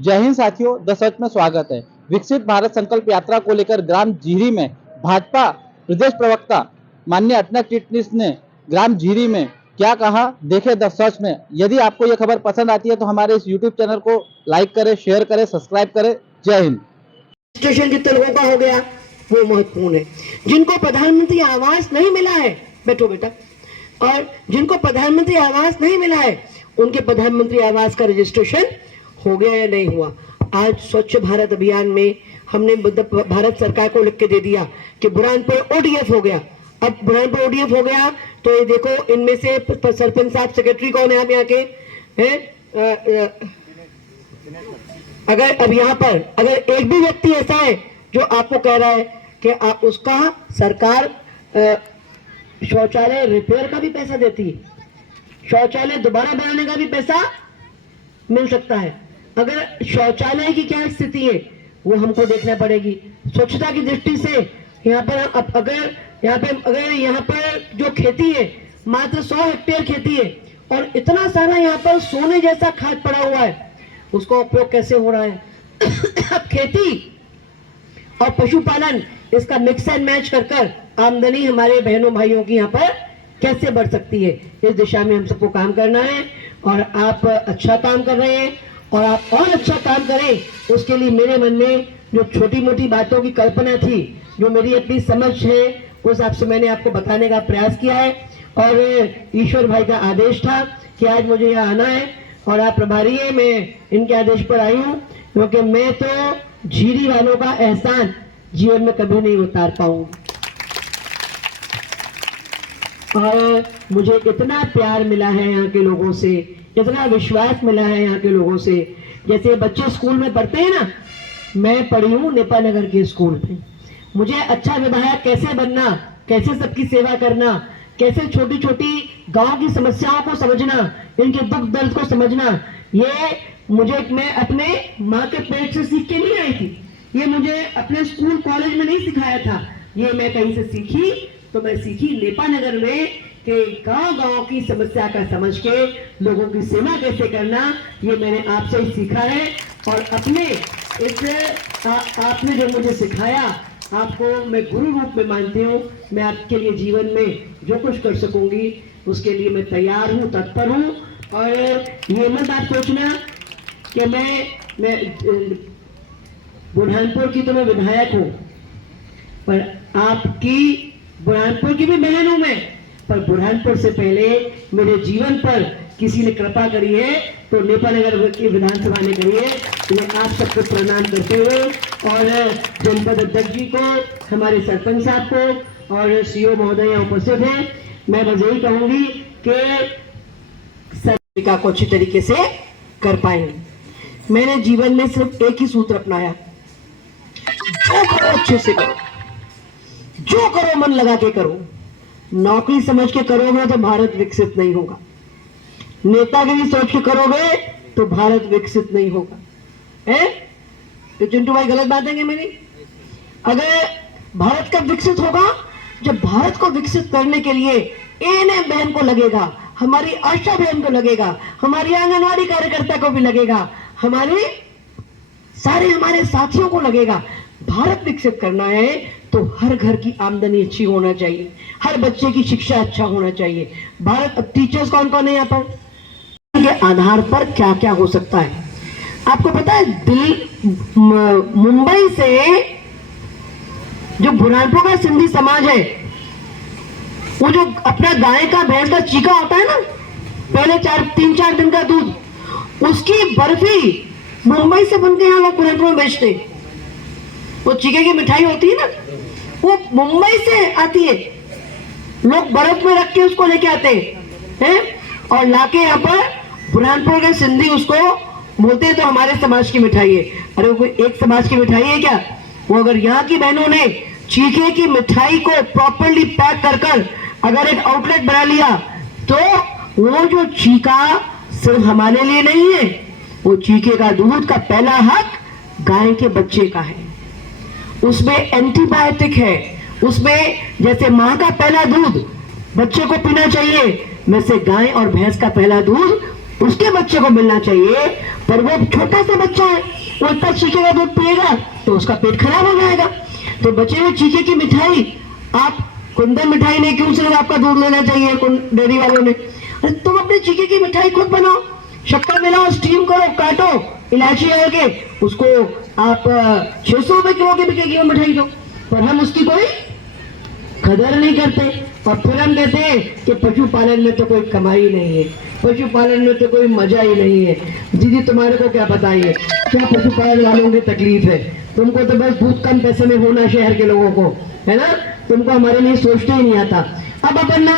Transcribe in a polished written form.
जय हिंद साथियों, the such में स्वागत है। विकसित भारत संकल्प यात्रा को लेकर ग्राम झीरी में भाजपा प्रदेश प्रवक्ता माननीय अटनक चिटनीस ने ग्राम झीरी में क्या कहा, देखे द सच में। यदि आपको यह खबर पसंद आती है तो हमारे इस यूट्यूब चैनल को लाइक करें, शेयर करें, सब्सक्राइब करें। जय हिंद। रजिस्ट्रेशन जितने लोगों का हो गया वो महत्वपूर्ण है। जिनको प्रधानमंत्री आवास नहीं मिला है, बैठो बेटा, और जिनको प्रधानमंत्री आवास नहीं मिला है उनके प्रधानमंत्री आवास का रजिस्ट्रेशन हो गया या नहीं हुआ। आज स्वच्छ भारत अभियान में हमने भारत सरकार को लिख के दे दिया कि बुरहानपुर ओडीएफ हो गया। अब बुरहानपुर ओडीएफ हो गया तो ये देखो, इनमें से सरपंच साहब, सेक्रेटरी कौन है आप यहाँ के हैं? अगर अब यहाँ पर अगर एक भी व्यक्ति ऐसा है जो आपको कह रहा है कि आप उसका सरकार शौचालय रिपेयर का भी पैसा देती है, शौचालय दोबारा बनाने का भी पैसा मिल सकता है। अगर शौचालय की क्या स्थिति है वो हमको देखना पड़ेगी। स्वच्छता की दृष्टि से यहाँ पर अगर यहाँ पर जो खेती है मात्र 100 हेक्टेयर खेती है और इतना सारा यहाँ पर सोने जैसा खाद पड़ा हुआ है, उसका उपयोग कैसे हो रहा है? अब खेती और पशुपालन, इसका मिक्स एंड मैच कर आमदनी हमारे बहनों भाइयों की यहाँ पर कैसे बढ़ सकती है, इस दिशा में हम सबको काम करना है। और आप अच्छा काम कर रहे हैं और आप और अच्छा काम करें, उसके लिए मेरे मन में जो छोटी मोटी बातों की कल्पना थी, जो मेरी अपनी समझ है, उस हिसाब से मैंने आपको बताने का प्रयास किया है। और ईश्वर भाई का आदेश था कि आज मुझे यहाँ आना है और आप प्रभारी है, मैं इनके आदेश पर आई हूँ, क्योंकि मैं तो झीरी वालों का एहसान जीवन में कभी नहीं उतार पाऊंगा। और मुझे इतना प्यार मिला है यहाँ के लोगों से, इतना विश्वास मिला है यहाँ के लोगों से। जैसे बच्चे स्कूल में पढ़ते हैं ना, मैं पढ़ी हूँ नेपाल नगर के स्कूल में। मुझे अच्छा विधायक कैसे बनना, कैसे सबकी सेवा करना, कैसे छोटी छोटी गांव की समस्याओं को समझना, इनके दुख दर्द को समझना, ये मैं अपने माँ के पेट से सीख के नहीं आई थी। ये मुझे अपने स्कूल कॉलेज में नहीं सिखाया था, ये मैं कहीं से सीखी। तो मैं सीखी नेपाल नगर में कि गांव की समस्या का समझ के लोगों की सेवा कैसे करना, ये मैंने आपसे ही सीखा है। और अपने आपने जो मुझे सिखाया, आपको मैं गुरु रूप में मानती हूँ। मैं आपके लिए जीवन में जो कुछ कर सकूंगी उसके लिए मैं तैयार हूँ, तत्पर हूँ। और ये मत आप सोचना कि मैं बुरहानपुर की तो मैं विधायक हूँ, पर आपकी बुरहानपुर की भी बहन हूँ मैं। पर बुरहानपुर से पहले मेरे जीवन पर किसी ने कृपा करी है तो नेपाल नगर की विधानसभा ने करी है। मैं आप सबको प्रणाम करते हुए और जनपद अध्यक्ष जी को, हमारे सरपंच साहब को और सीओ महोदय उपस्थित हैं, मैं बस यही कहूंगी कि सरकार को अच्छी तरीके से कर पाएंगे। मैंने जीवन में सिर्फ एक ही सूत्र अपनाया, जो करो अच्छे से करो, जो करो मन लगा के करो। नौकरी समझ के करोगे तो भारत विकसित नहीं होगा, नेतागिरी सोच के करोगे तो भारत विकसित नहीं होगा। तो चिंटू भाई गलत बात है मेरी? अगर भारत कब विकसित होगा? जब भारत को विकसित करने के लिए एएनएम बहन को लगेगा, हमारी आशा बहन को लगेगा, हमारी आंगनवाड़ी कार्यकर्ता को भी लगेगा, हमारे साथियों को लगेगा। भारत विकसित करना है तो हर घर की आमदनी अच्छी होना चाहिए, हर बच्चे की शिक्षा अच्छा होना चाहिए। भारत, अब टीचर्स कौन कौन है यहाँ पर, के आधार पर क्या क्या हो सकता है आपको पता है? मुंबई से जो बुरहानपुर का सिंधी समाज है, वो जो अपना गाय का, भैंस का चीका होता है ना, पहले 3-4 दिन का दूध, उसकी बर्फी मुंबई से बनके यहाँ लोग बुरहानपुर में बेचते। वो चीके की मिठाई होती है ना, वो मुंबई से आती है, लोग बर्फ में रख के उसको लेके आते हैं और लाके यहाँ पर बुरहानपुर के सिंधी उसको बोलते हैं तो हमारे समाज की मिठाई है। अरे वो कोई एक समाज की मिठाई है क्या? वो अगर यहाँ की बहनों ने चीके की मिठाई को प्रॉपर्ली पैक कर अगर एक आउटलेट बना लिया तो वो जो चीका सिर्फ हमारे लिए नहीं है, वो चीके का दूध का पहला हक गाय के बच्चे का है। उसमें एंटीबायोटिक है, उसमें जैसे माँ का पहला दूध बच्चे को पीना चाहिए, वैसे गाय और भैंस का पहला दूध उसके बच्चे को मिलना चाहिए। पर वो छोटा सा बच्चा है, वो इतना चीखे का दूध पिएगा तो उसका पेट खराब हो जाएगा। तो बचे हुए चीखे की मिठाई, आप कुंदन मिठाई ने क्यों सिर्फ आपका दूध लेना चाहिए डेयरी वालों ने? अरे तुम अपने चीखे की मिठाई खुद बनाओ, शक्कर मिलाओ, स्टीम करो, काटो, इलायची डाल के उसको आप 600 रुपए किलो की बिकेगी वो मिठाई तो। पर हम उसकी कोई कदर नहीं करते और फिर हम कहते हैं कि पशुपालन में तो कोई कमाई नहीं है, पशुपालन में तो कोई मजा ही नहीं है। दीदी तुम्हारे को क्या बताइए, क्या पशुपालन वालों की तकलीफ है? तुमको तो बस दूध कम पैसे में होना शहर के लोगों को, है ना? तुमको हमारे लिए सोचते ही नहीं आता। अब अपन ना